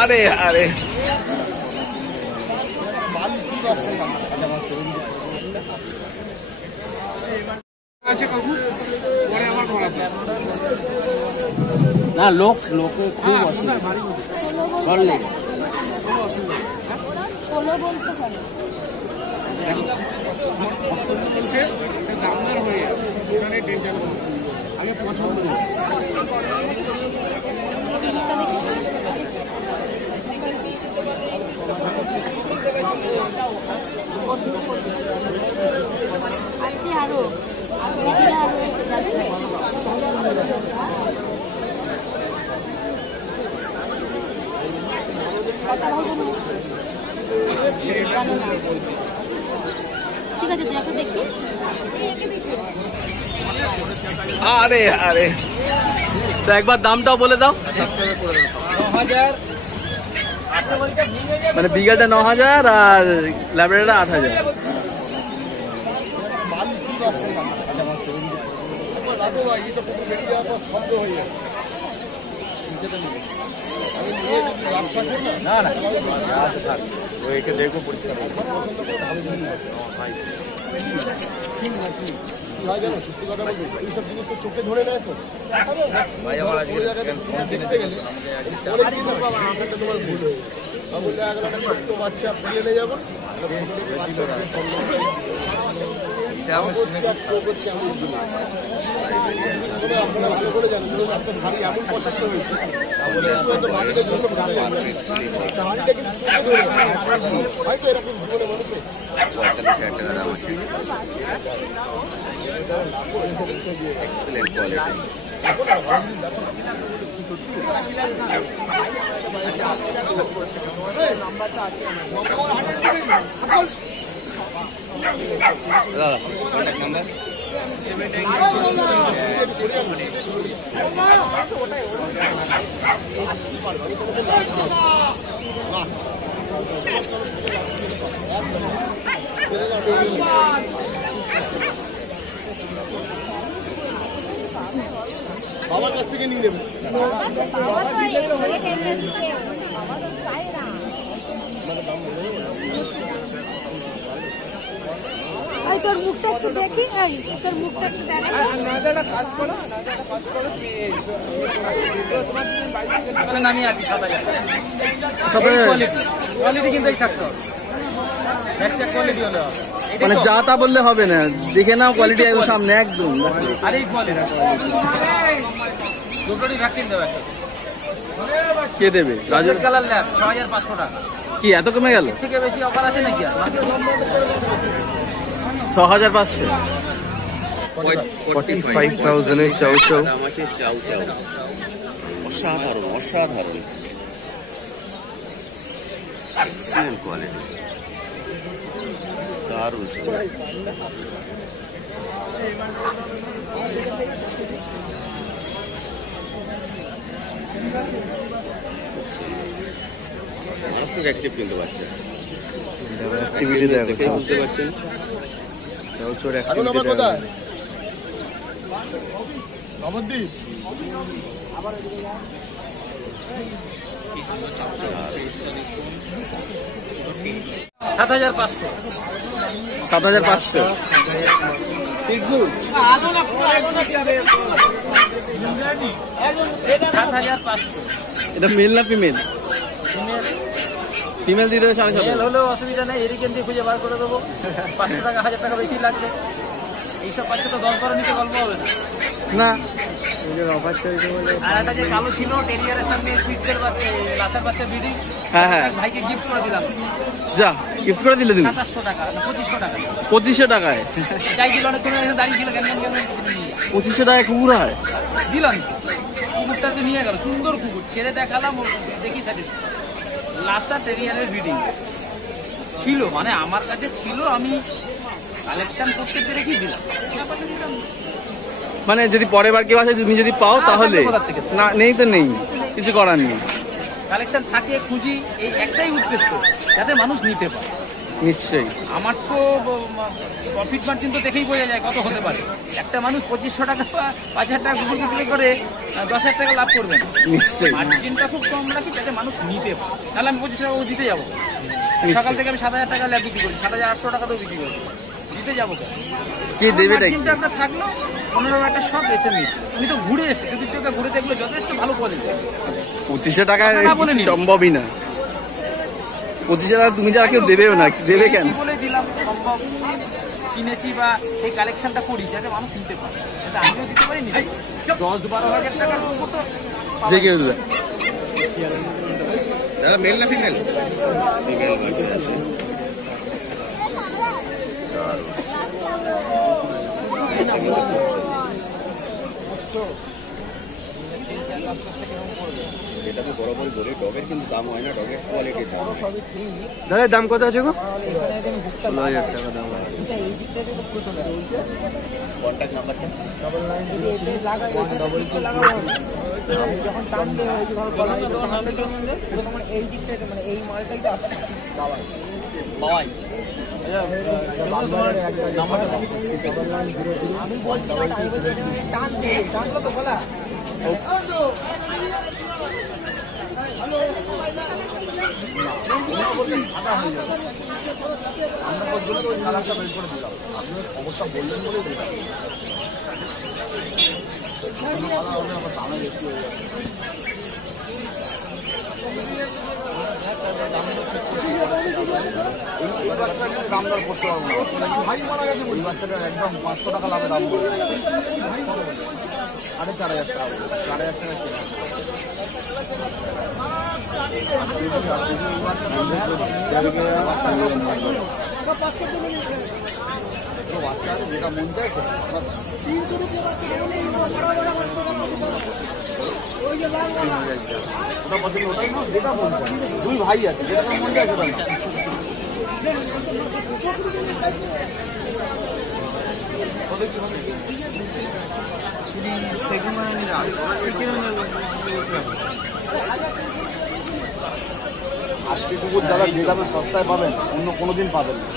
আরে আরে না লোকে খুব দামদার হয়ে এখানে টেনশন আমি পছন্দ আরো ঠিক আছে দেখো দেখি আরে আরে তো একবার দামটাও বলে দাও। 9000 মানে বিঘাটা 9000 আর ল্যাবরেটরিটা 8000। না না ওইকে দেখবো পরিষ্কার সত্যি কথা বলবো এইসব জিনিস তো চোখে ধরে নেয় তো দেখতে গেলে তোমার ভুল হয়ে বললে একটা ছোট্ট বাচ্চা ফিরিয়ে নিয়ে যাবো আপনারা ভালো করে জানেন ধরুন আপনার শাড়ি এমন পছন্দ হয়েছে হয়তো এরকম জীবনে মানুষের এক্সেলেন্ট কোয়ালিটি কন্ট্যাক্ট নাম্বার বাবার কাছ থেকে নিয়ে নেবেন তোর মুখটা একটু দেখি তোর মুখটা একটু মানে যা তা বললে হবে না, দেখে নাও কোয়ালিটি সামনে একদম। কে দেবে? রাজুর কালার ল্যাব 6500 টাকা। কি এত কমে গেল? থেকে বেশি অফার আছে নাকি আর? 6500 45,000 এর চাউ চাউ দাম আছে। চাউ চাউ অসাধারণ অসাধারণ এক্সেলেন্ট কোয়ালিটি দারুণ। মারাত্মক অ্যাক্টিভ কিন্তু বাচ্চা অ্যাক্টিভিটি দেখে বুঝতে পারছেন। চাউচোর অ্যাক্টিভিটি কোথায় নবদ্বীপ 7500 7500 এটা মেল না ফিমেল? ফিমেল দিয়ে দেবে 750। মেল হলেও অসুবিধা নেই, এরিকেন দিয়ে খুঁজে বার করে দেবো। 500 টাকা 1000 টাকা বেশি লাগবে। এইসব বাচ্চা তো 10-12 নিতে গল্প হবে না। না আর একটা যে কালো ছিল টেরিয়ারের সামনে স্পিডসের লাসার বাচ্চা ব্রিডিং, হ্যাঁ হ্যাঁ ভাইকে গিফট করে দিলাম। যা গিফট করে দিলে তুমি 2700 টাকা 2500 টাকা 2500 টাকায়। চাই দিল অনেক কোনো দাঁড়িয়ে ছিল কেন 2500 টাকায় কুকুর হয়? দিলাম। কুকুরটা তো নিয়ে গেল, সুন্দর কুকুর, ছেড়ে দেখালাম, দেখি স্যাটিসফাই। লাসার টেরিয়ারের ব্রিডিং ছিল, মানে আমার কাছে ছিল, আমি কালেকশন করতে পেরে কি দিলাম। মানে যদি পরের বার কেউ আসে তুমি যদি পাও তাহলে, না নেই তো নেই, কিছু করার নেই। কালেকশন থাকে খুঁজি, এই একটাই উদ্দেশ্য যাতে মানুষ নিতে পারে। নিশ্চয়ই। আমার তো প্রফিট মার্জিন তো দেখেই বোঝা যায় কত হতে পারে। একটা মানুষ 2500 টাকা বা 5000 টাকা গুগল বিক্রি করে 10,000 টাকা লাভ করবে না। নিশ্চয়ই। মার্জিনটা খুব কম রাখি যাতে মানুষ নিতে পারে, তাহলে আমি 25 টাকা ও দিতে যাবো। সকাল থেকে আমি 7000 টাকা ল্যাব বিক্রি করি, 7800 টাকাতেও বিক্রি করি, দিতে যাবো কেন? কি দেবে মার্জিনটা একটা থাকলো, 15 একটা শখ এসে নিই। উনি তো ঘুরে এসছে, যদি চোখে ঘুরে দেখলো যথেষ্ট ভালো কোয়ালিটি। 2500 টাকা কথা বলে নিন। সম্ভবই না। 2500 টাকা তুমি যারা কেউ দেবেও না, দেবে কেন? বলে দিলাম সম্ভব কিনেছি বা সেই কালেকশনটা করি যাতে মানুষ নিতে পারে, যাতে আমিও দিতে পারি। 10-12 হাজার টাকার মতো যে কেউ দেবে। দাদা মেল না ফিমেল? ফিমেল বাচ্চা আছে। এটা তো বরাবরই বলি, ডগের কিন্তু দাম হয় না, ডগের কোয়ালিটির দাম হয়। দাদা দাম কত আছে গো? 16,000 টাকা দাম। কন্ট্যাক্ট নাম্বারটা? দামদার করতে পারবো না, ভাই মারা গেছে ওই বাচ্চাটা একদম 500 টাকা লাভে দাম বলে 4,500 টাকা, 4,500 টাকা বাচ্চা আছে, যেটা মন চাইছে ওটা পছন্দ, ওটাই না যেটা মন চায়। দুই ভাই আছে, যেটা মন চায় সেটা না। আজকে কুকুর যারা যে দামে সস্তায় পাবেন অন্য কোনোদিন পাবেন না।